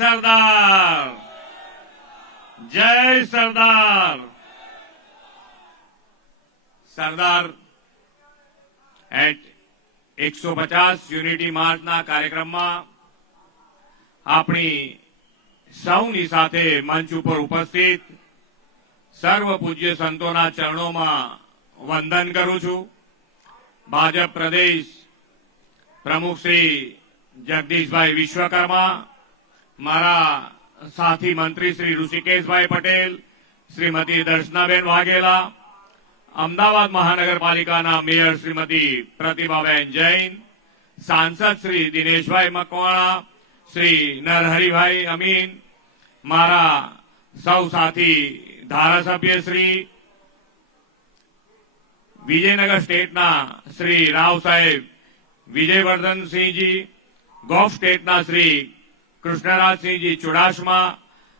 સરદાર. જય સરદાર. સરદાર એટ એકસો પચાસ યુનિટી માર્ચના કાર્યક્રમમાં આપણી સૌની સાથે મંચ ઉપર ઉપસ્થિત સર્વ પૂજ્ય સંતોના ચરણોમાં વંદન કરું છું. ભાજપ પ્રદેશ પ્રમુખ શ્રી જગદીશભાઈ વિશ્વકર્મા મારા સાથી મંત્રી શ્રી ઋષિકેશભાઈ પટેલ, શ્રીમતી દર્શનાબેન વાઘેલા, અમદાવાદ મહાનગરપાલિકાના મેયર શ્રીમતી પ્રતિભાબેન જૈન, સાંસદ શ્રી દિનેશભાઈ મકવાણા, શ્રી નરહરિભાઈ અમીન, મારા સૌ સાથી ધારાસભ્ય શ્રી વિજયનગર સ્ટેટના શ્રી રાવ સાહેબ, વિજયવર્ધનસિંહજી, ગોફ સ્ટેટના શ્રી કૃષ્ણરાજસિંહજી ચુડાસમા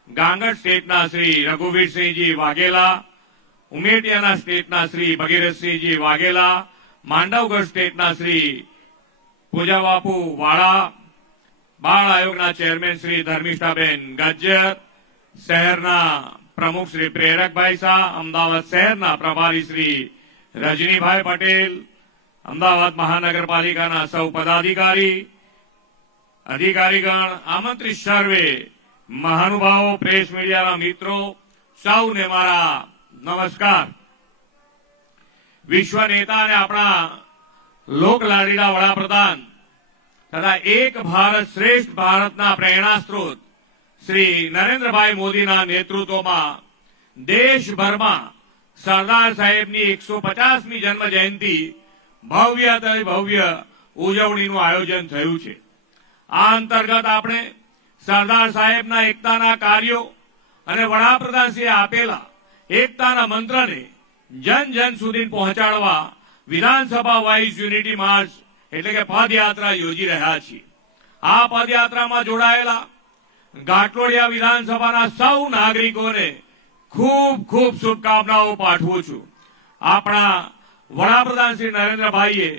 ગાંગડ સ્ટેટના શ્રી રઘુવીરસિંહજી વાઘેલા, ઉમેટિયાના સ્ટેટના શ્રી ભગીરથસિંહજી વાઘેલા, માંડવગઢ સ્ટેટના શ્રી પૂજાબાપુ વાળા, બાળ આયોગના ચેરમેન શ્રી ધર્મિષ્ઠાબેન ગજ્જર, શહેરના પ્રમુખ શ્રી પ્રેરકભાઈ શાહ, અમદાવાદ શહેરના પ્રભારી શ્રી રજનીભાઈ પટેલ, અમદાવાદ મહાનગરપાલિકાના સૌ પદાધિકારી અધિકારીગણ, આમંત્રિત સર્વે, મહાનુભાવો, પ્રેસ મીડિયાના મિત્રો, સૌને મારા નમસ્કાર. વિશ્વ નેતા અને આપણા લોકલાડીલા વડાપ્રધાન તથા એક ભારત શ્રેષ્ઠ ભારતના પ્રેરણા સ્ત્રોત શ્રી નરેન્દ્રભાઈ મોદીના નેતૃત્વમાં દેશભરમાં સરદાર સાહેબની એકસો પચાસમી જન્મ જયંતિ ભવ્ય ભવ્ય ઉજવણીનું આયોજન થયું છે. આ અંતર્ગત આપણે સરદાર સાહેબના એકતાના કાર્યો અને વડાપ્રધાનશ્રીએ આપેલા એકતાના મંત્રને જન જન સુધી પહોંચાડવા વિધાનસભા વાઇઝ યુનિટી માર્ચ એટલે કે પદયાત્રા યોજી રહ્યા છીએ. આ પદયાત્રામાં જોડાયેલા ઘાટલોડિયા વિધાનસભાના સૌ નાગરિકોને ખૂબ ખૂબ શુભકામનાઓ પાઠવું છું. આપણા વડાપ્રધાન શ્રી નરેન્દ્રભાઈએ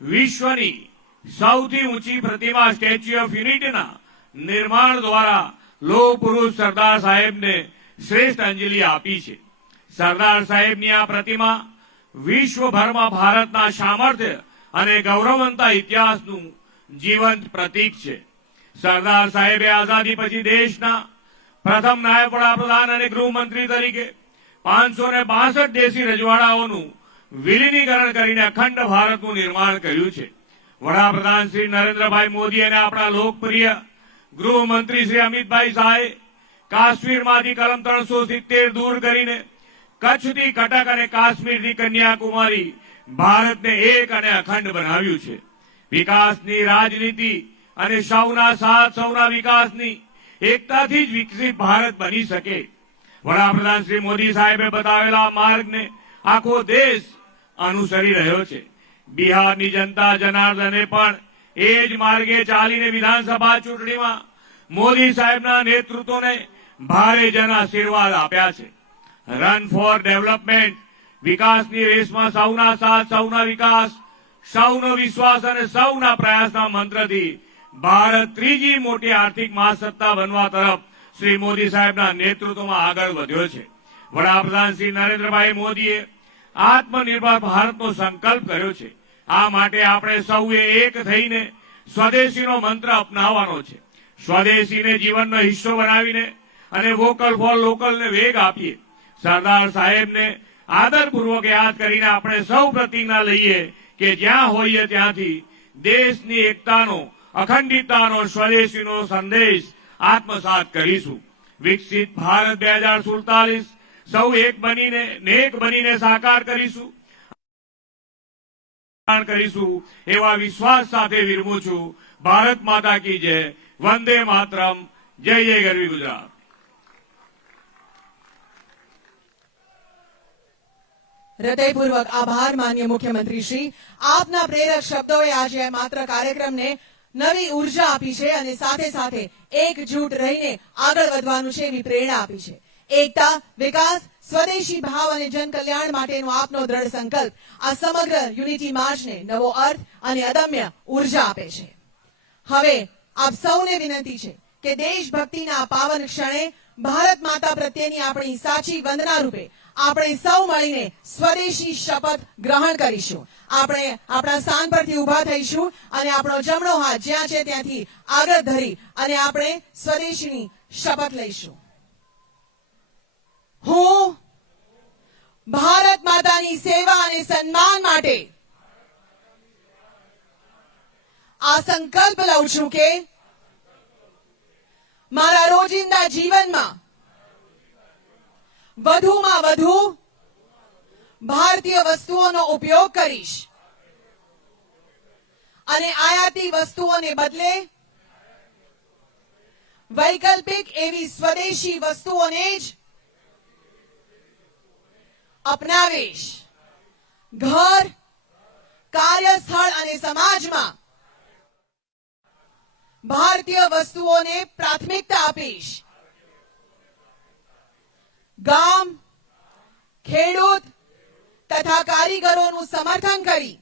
વિશ્વની સૌથી ઊંચી પ્રતિમા સ્ટેચ્યુ ઓફ યુનિટીના નિર્માણ દ્વારા લોહ પુરુષ સરદાર સાહેબને શ્રેષ્ઠ અંજલિ આપી છે. સરદાર સાહેબની આ પ્રતિમા વિશ્વભરમાં ભારતના સામર્થ્ય અને ગૌરવવંતા ઇતિહાસનું જીવંત પ્રતીક છે. સરદાર સાહેબે આઝાદી પછી દેશના પ્રથમ નાયબ વડાપ્રધાન અને ગૃહમંત્રી તરીકે પાંચસો ને બાસઠ દેશી રજવાડાઓનું વિલીનીકરણ કરીને અખંડ ભારતનું નિર્માણ કર્યું છે. વડાપ્રધાન શ્રી નરેન્દ્રભાઈ મોદી અને આપણા લોકપ્રિય ગૃહમંત્રી શ્રી અમિતભાઈ શાહે કાશ્મીરમાંથી કલમ ત્રણસો દૂર કરીને કચ્છથી કટક અને કાશ્મીરથી કન્યાકુમારી ભારતને એક અને અખંડ બનાવ્યું છે. વિકાસની રાજનીતિ અને સૌના સાથ, સૌના વિકાસની એકતાથી જ વિકસિત ભારત બની શકે. વડાપ્રધાન શ્રી મોદી સાહેબે બતાવેલા માર્ગને આખો દેશ અનુસરી રહ્યો છે. બિહારની જનતા જનાર્દને પણ એ જ માર્ગે ચાલીને વિધાનસભા ચૂંટણીમાં મોદી સાહેબના નેતૃત્વને ભારે જન આશીર્વાદ આપ્યા છે. રન ફોર ડેવલપમેન્ટ વિકાસની રેસમાં સૌના સાથ, સૌના વિકાસ, સૌનો વિશ્વાસ અને સૌના પ્રયાસના મંત્રથી ભારત ત્રીજી મોટી આર્થિક મહાસત્તા બનવા તરફ શ્રી મોદી સાહેબના નેતૃત્વમાં આગળ વધ્યો છે. વડાપ્રધાન શ્રી નરેન્દ્રભાઈ મોદીએ આત્મનિર્ભર ભારતનો સંકલ્પ કર્યો છે. આ માટે આપણે સૌએ એક થઈને સ્વદેશીનો મંત્ર અપનાવવાનો છે. સ્વદેશીને જીવનનો હિસ્સો બનાવીને અને વોકલ ફોર લોકલને વેગ આપીએ. સરદાર સાહેબને આદરપૂર્વક યાદ કરીને આપણે સૌ પ્રતિજ્ઞા લઈએ કે જ્યાં હોઈએ ત્યાંથી દેશની એકતાનો, અખંડિતતાનો, સ્વદેશીનો સંદેશ આત્મસાત કરીશું. વિકસિત ભારત બે હજાર સુડતાલીસ, સૌ એક બનીને નેક બનીને સાકાર કરીશું. કરીશું, એવા વિશ્વાસ સાથે વિરમું છું. ભારત માતા કી જય, વંદે માતરમ. જય જય ગરવી ગુજરાત. હૃદયપૂર્વક આભાર માન્ય મુખ્યમંત્રી શ્રી. આપના પ્રેરક શબ્દોએ આજે માત્ર કાર્યક્રમને નવી ઊર્જા આપી છે અને સાથે સાથે એકજૂટ રહીને આગળ વધવાનું છે એવી પ્રેરણા આપી છે. એકતા, વિકાસ સ્વદેશી ભાવ અને જન કલ્યાણ માટેનો આપનો દ્રઢ સંકલ્પ આ સમગ્ર યુનિટી માર્ચને નવો અર્થ અને અદમ્ય ઊર્જા આપે છે. હવે આપ સૌને વિનંતી છે કે દેશભક્તિના પાવન ક્ષણે ભારત માતા પ્રત્યેની આપણી સાચી વંદના રૂપે આપણે સૌ મળીને સ્વદેશી શપથ ગ્રહણ કરીશું. આપણે આપણા સ્થાન પરથી ઊભા થઈશું અને આપણો જમણો હાથ જ્યાં છે ત્યાંથી આગળ ધરી અને આપણે સ્વદેશીની શપથ લઈશું. હું ભારત માતાની સેવા અને સન્માન માટે આ સંકલ્પ લઉં છું કે મારા રોજિંદા જીવનમાં વધુમાં વધુ ભારતીય વસ્તુઓનો ઉપયોગ કરીશ અને આયાતી વસ્તુઓને બદલે વૈકલ્પિક એવી સ્વદેશી વસ્તુઓને જ અપનાવીશ. ઘર, કાર્યસ્થળ અને સમાજમાં ભારતીય વસ્તુઓને પ્રાથમિકતા આપીશ. ગામ, ખેડૂત તથા કારીગરોનું સમર્થન કરી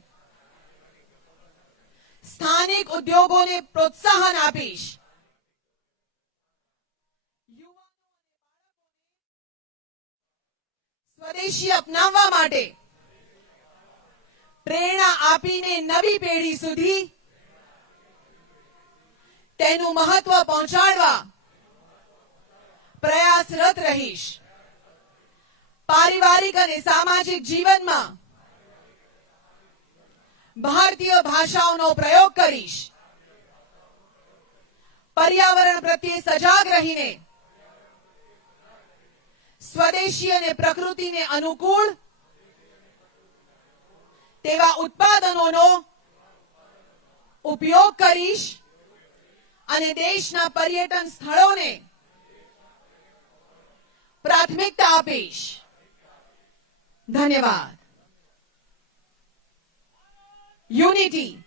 સ્થાનિક ઉદ્યોગોને પ્રોત્સાહન આપીશ. સ્વદેશી અપનાવવા માટે પ્રેરણા આપીને નવી પેઢી સુધી તેનું મહત્વ પહોંચાડવા પ્રયાસરત રહીશ. પારિવારિક અને સામાજિક જીવનમાં ભારતીય ભાષાઓનો પ્રયોગ કરીશ. પર્યાવરણ પ્રત્યે સજાગ રહીને સ્વદેશી અને પ્રકૃતિને અનુકૂળ તેવા ઉત્પાદનોનો ઉપયોગ કરીશ અને દેશના પર્યટન સ્થળોને પ્રાથમિકતા આપીશ. ધન્યવાદ. યુનિટી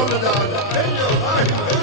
વિશ્વ तुम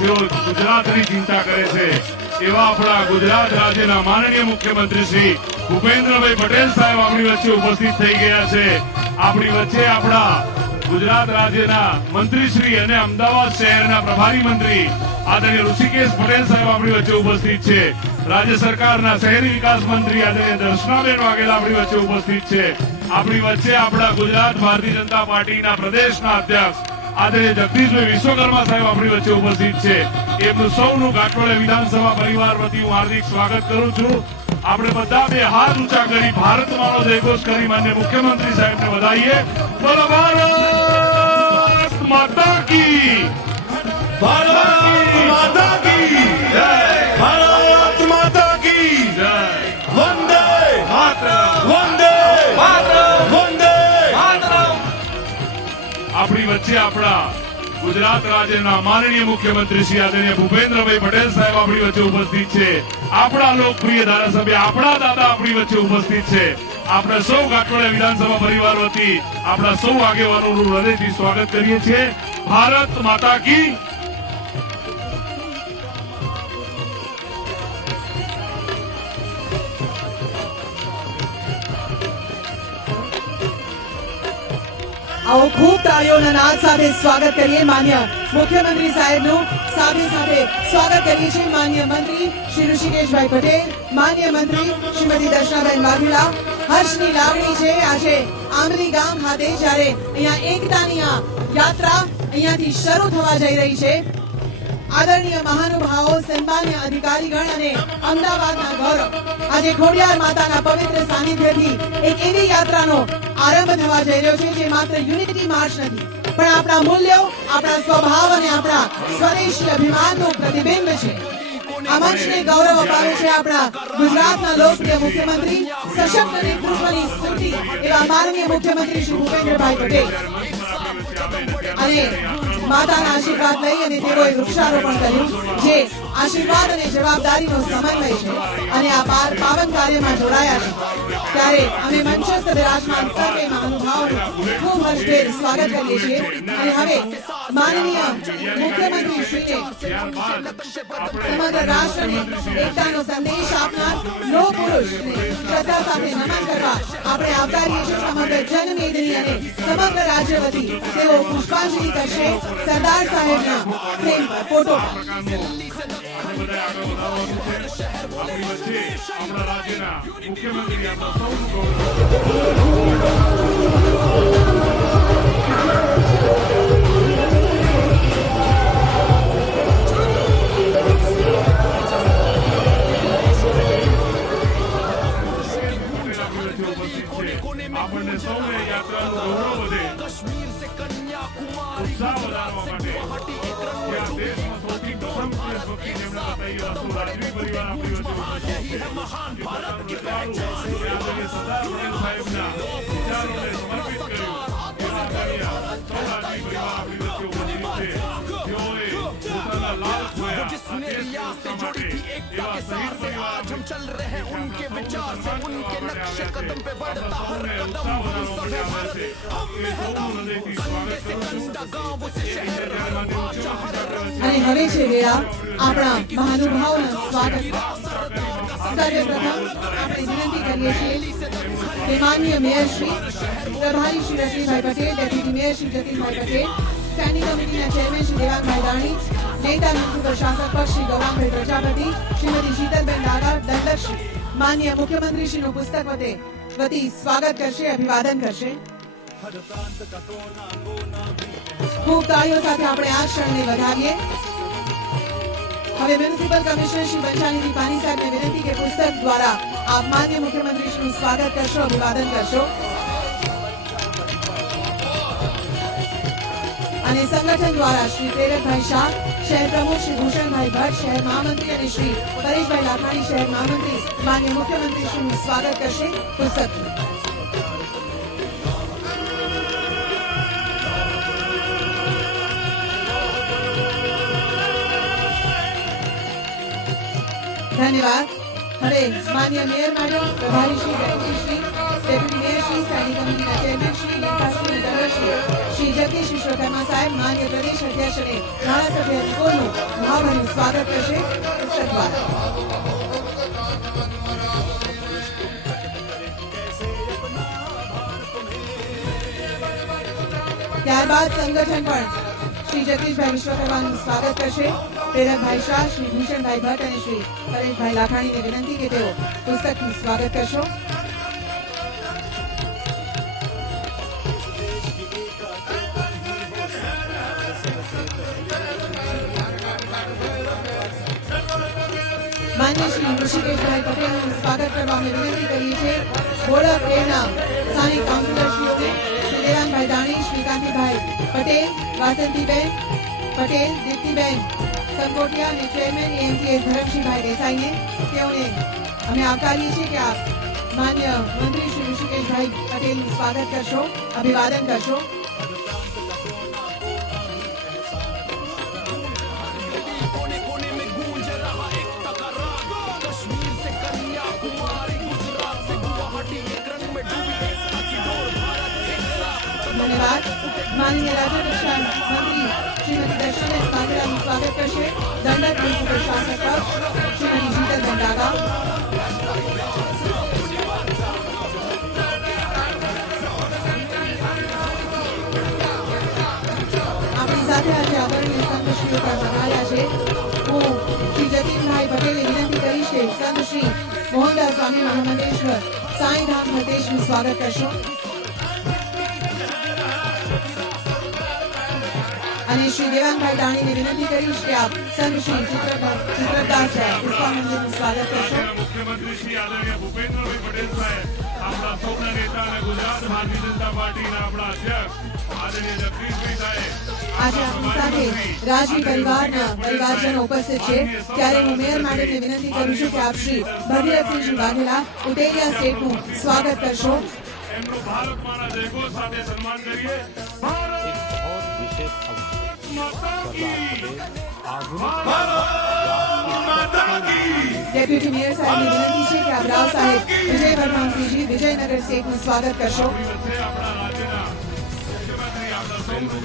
જેઓ ગુજરાતની ચિંતા કરે છે. એવા આપણા ગુજરાત રાજ્યના માનનીય મુખ્યમંત્રી શ્રી ભૂપેન્દ્રભાઈ પટેલ સાહેબ આપણી વચ્ચે ઉપસ્થિત થઈ ગયા છે. આપણી વચ્ચે આપણા ગુજરાત રાજ્યના મંત્રીશ્રી અને અમદાવાદ શહેરના પ્રભારી મંત્રી આદરણીય ઋષિકેશ પટેલ સાહેબ આપણી વચ્ચે ઉપસ્થિત છે. રાજ્ય સરકારના શહેરી વિકાસ મંત્રી આદરણીય દર્શનાબેન વાઘેલા આપણી વચ્ચે ઉપસ્થિત છે. આપણી વચ્ચે આપણા ગુજરાત ભારતીય જનતા પાર્ટીના પ્રદેશના અધ્યક્ષ આદરણીય જગદીશભાઈ વિશ્વકર્મા સાહેબ આપણી વચ્ચે ઉપસ્થિત છે. એમનું સૌનું ગાંઠોળે વિધાનસભા પરિવાર વતી હું હાર્દિક સ્વાગત કરું છું. આપણે બધા બે હાથ ઊંચા કરી ભારત માનો જયઘોષ કરી માન્ય મુખ્યમંત્રી સાહેબને વધાઈએ બોલો ભારત માતા કી. ભારત માતા કી. જય ભારત. વચ્ચે આપણા ગુજરાત રાજ્યના માનનીય મુખ્યમંત્રી શ્રી આદરણીય ભૂપેન્દ્રભાઈ પટેલ સાહેબ આપણી વચ્ચે ઉપસ્થિત છે. આપણા લોકપ્રિય ધારાસભ્ય, આપણા દાદા આપણી વચ્ચે ઉપસ્થિત છે. આપણે સૌ કાટોડિયા વિધાનસભા પરિવાર વતી આપણા સૌ આગેવાનોનું હૃદયથી સ્વાગત કરીએ છીએ. ભારત માતા કી આવો ખૂબ તાળીઓના નાદ સાથે સ્વાગત કરીએ માન્ય મુખ્યમંત્રી સાહેબનું. સાથે સાથે સ્વાગત કરીએ છીએ માન્ય મંત્રી શ્રી ઋષિકેશભાઈ પટેલ, માન્ય મંત્રી શ્રીમતી દર્શનાબેન વાઘેલા હર્ષની લાગણી છે, આજે આંબલી ગામ ખાતે જ્યારે અહીંયા એકતાની આ યાત્રા અહીંયાથી શરૂ થવા જઈ રહી છે. આદરણીય મહાનુભાવો, સન્માન્ય અધિકારીગણ અને અમદાવાદના ગૌરવ. આજે ખોડિયાર માતાના પવિત્ર સાનિધ્યથી એક એવી યાત્રાનો આરંભ થવા જઈ રહ્યો છે જે માત્ર યુનિટી માર્ચ નથી, પણ આપણા મૂલ્યો, આપણા સ્વભાવ અને આપણા સ્વદેશી અભિમાનનું પ્રતિબિંબ છે. આ મંચને ગૌરવ અપાવે છે આપણા ગુજરાતના લોકપ્રિય મુખ્યમંત્રી, સશક્ત નેતૃત્વની સ્તુતિ એવા માનનીય મુખ્યમંત્રી શ્રી ભૂપેન્દ્રભાઈ પટેલ. અને માતાના આશીર્વાદ લઈ અને તેઓએ વૃક્ષારોપણ કર્યું, જે આશીર્વાદ અને જવાબદારીનો સમન્વય છે અને આ પાર પાવન કાર્યમાં જોડાયા છે. ત્યારે અમે મંચસ્થ બિરાજમાન સર્વે મહાનુભાવોનું ખૂબ હર્ષભેર સ્વાગત કરીએ છીએ. અને હવે માનનીય મુખ્યમંત્રી શ્રીને સમગ્ર રાષ્ટ્રને એકતાનો સંદેશ આપનાર પુરુષને શ્રદ્ધા સાથે નમન કરવા આપણે આવકારીએ છીએ સમગ્ર જનમેદની અને સમગ્ર રાજ્ય વતી તેઓ પુષ્પાંજલિ કરશે સરદાર સાહેબના પ્રેમ ફોટો. આપણે રાજ્યના મુખ્યમંત્રી આપણા સૌનું મુખ્યમંત્રી અને હવે છે વેળા આપણા મહાનુભાવોના સ્વાગત. સર્વપ્રથમ આપણે વિનંતી કરીએ છીએ કે માનનીય મેયર શ્રી પ્રભારી Shri Rashmibhai Patel, deputy mayor Shri Jatinbhai Patel, standing કમિટીના ચેરમેન શ્રી દેવાંગભાઈ દાણી નેતા મંત્રી પ્રશાસક પક્ષ શ્રી ગૌરાંગભાઈ પ્રજાપતિ, શ્રીમતી શીતલબેન દંડક દંડકશ્રી માનનીય મુખ્યમંત્રીશ્રીનું પુસ્તક વતે વતી સ્વાગત કરશે, અભિવાદન કરશે. ખૂબ તાળીઓ સાથે આપણે આ ક્ષણને વધાવીએ હવે મ્યુનિસિપલ કમિશનર શ્રી બંછાનીજી પાની સાહેબને વિનંતી કે પુસ્તક દ્વારા આપ માન્ય મુખ્યમંત્રી સ્વાગત કરશો, અભિવાદન કરશો. અને સંગઠન દ્વારા શ્રી પ્રેરકભાઈ શાહ, શહેર પ્રમુખ શ્રી ભૂષણભાઈ ભટ્ટ, શહેર મહામંત્રી અને શ્રી પરેશભાઈ લાખાણી, શહેર મહામંત્રી, માન્ય મુખ્યમંત્રી શ્રીનું સ્વાગત કરશે પુસ્તકથી ધન્યવાદ. હવે માન્ય મેયર મેડમ પ્રભારી Shri deputy Shri deputy mayor Shri, સ્થાનિક કમિટીના ચેરમેન શ્રી લીંબાશ્રી નગરશ્રી શ્રી જગદીશ વિશ્વકર્મા સાહેબ, માન્ય પ્રદેશ અધ્યક્ષ અને ધારાસભ્ય અધિકોનું ભાવભર્યું સ્વાગત કરશે. પુસ્તક ત્યારબાદ સંગઠન પણ શ્રી જગદીશભાઈ વિશ્વકર્માનું સ્વાગત કરશે. પ્રેરકભાઈ શાહ, શ્રી ભૂષણભાઈ ભટ્ટ અને શ્રી પરેશભાઈ લાખાણીને વિનંતી કે તેઓ પુસ્તકનું સ્વાગત કરશો. માન્ય શ્રી ઋષિકેશભાઈ પટેલનું સ્વાગત કરવા અમે વિનંતી કરીએ છીએ. બોડક પ્રેરણા સ્થાનિક કાઉન્સિલરશ્રીઓને શ્રી દેવાનભાઈ દાણી, શ્રી કાંતિભાઈ પટેલ, વાસંતીબેન પટેલ, દીપ્તિબેન સંકોટિયા અને ચેરમેન એનજીએ ધરમસિંહભાઈ દેસાઈને તેઓને અમે આવકારીએ છીએ કે આપ માન્ય મંત્રી શ્રી ઋષિકેશભાઈ પટેલનું સ્વાગત કરશો, અભિવાદન કરશો. માનનીય રાજ્ય મંત્રી શ્રીમતી દર્શનબેન વાઘેલાનું સ્વાગત આપણી સાથે આજે આદરણીય સંતશ્રીઓ પણ આવ્યા છે. હું શ્રી જતીનભાઈ પટેલે વિનંતી કરી છે સંત શ્રી મોહનદાસ સ્વામી મહામંડેશ્વર સાંઈધામ હતેશનું સ્વાગત કરશો. અને શ્રી દેવાનભાઈ દાણીને વિનંતી કરીશ કે આપ સંત શ્રી ચિત્રદાસ ચિત્રદાસ પુષ્પા મંદિરનું સ્વાગત કરશો રાજ્યના મુખ્યમંત્રી શ્રી આદરણીય ભૂપેન્દ્રભાઈ પટેલ સાહેબ આપણા સૌના નેતા અને ગુજરાત ભારતીય જનતા પાર્ટીના આપણા અધ્યક્ષ આદરણીય જગદીશભાઈ સાહેબ આજે આપણી સાથે રાજવી પરિવારના પરિવારજનો ઉપસ્થિત છે ત્યારે હું મેયર મેડમને વિનંતી કરું છું કે આપ શ્રી ભગીરથસિંહજી વાઘેલા ઉટેરિયા સ્ટેટનું સ્વાગત કરશો. એમનું ભારત માના જયઘોષ સાથે સન્માન કરીએ. ભારત માતા કી. ડેપ્યુટી મેયર સાહેબને વિનંતી છે કે આપ રાવ સાહેબ વિજય વર્માશ્રીજી વિજયનગર સ્ટેટનું સ્વાગત કરશો. આપણા રાજ્યના મુખ્યમંત્રી આપણા સૌનું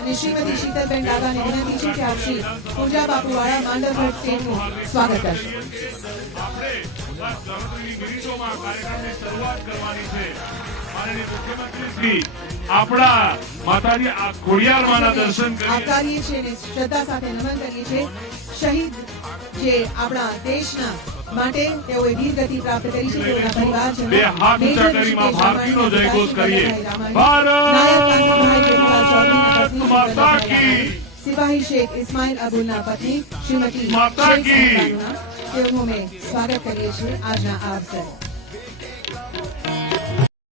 અને શ્રીમતી શીતલબેન ડાગાને વિનંતી છે કે આપ શ્રી પૂજા બાપુવાળા માંડલગઢ સ્ટેટનું સ્વાગત કરશો. આપણે માતાજી ખોડિયારમાંના દર્શન આવકારીએ છીએ અને શ્રદ્ધા સાથે નમન કરીએ છીએ. શહીદ જે આપણા દેશના માટે તેઓએ વીરગતિ પ્રાપ્ત કરી છે તેઓના પરિવારજનો બે હાથ ઊંચા કરીમાં ભારતીનો જયઘોષ કરીએ. ભારત માતા કી. સિપાહી શેખ ઇસ્માઇલ અબુલના પત્ની શ્રીમતી માતા કી. તેઓનું સ્વાગત કરીએ છીએ આજના આ અવસરે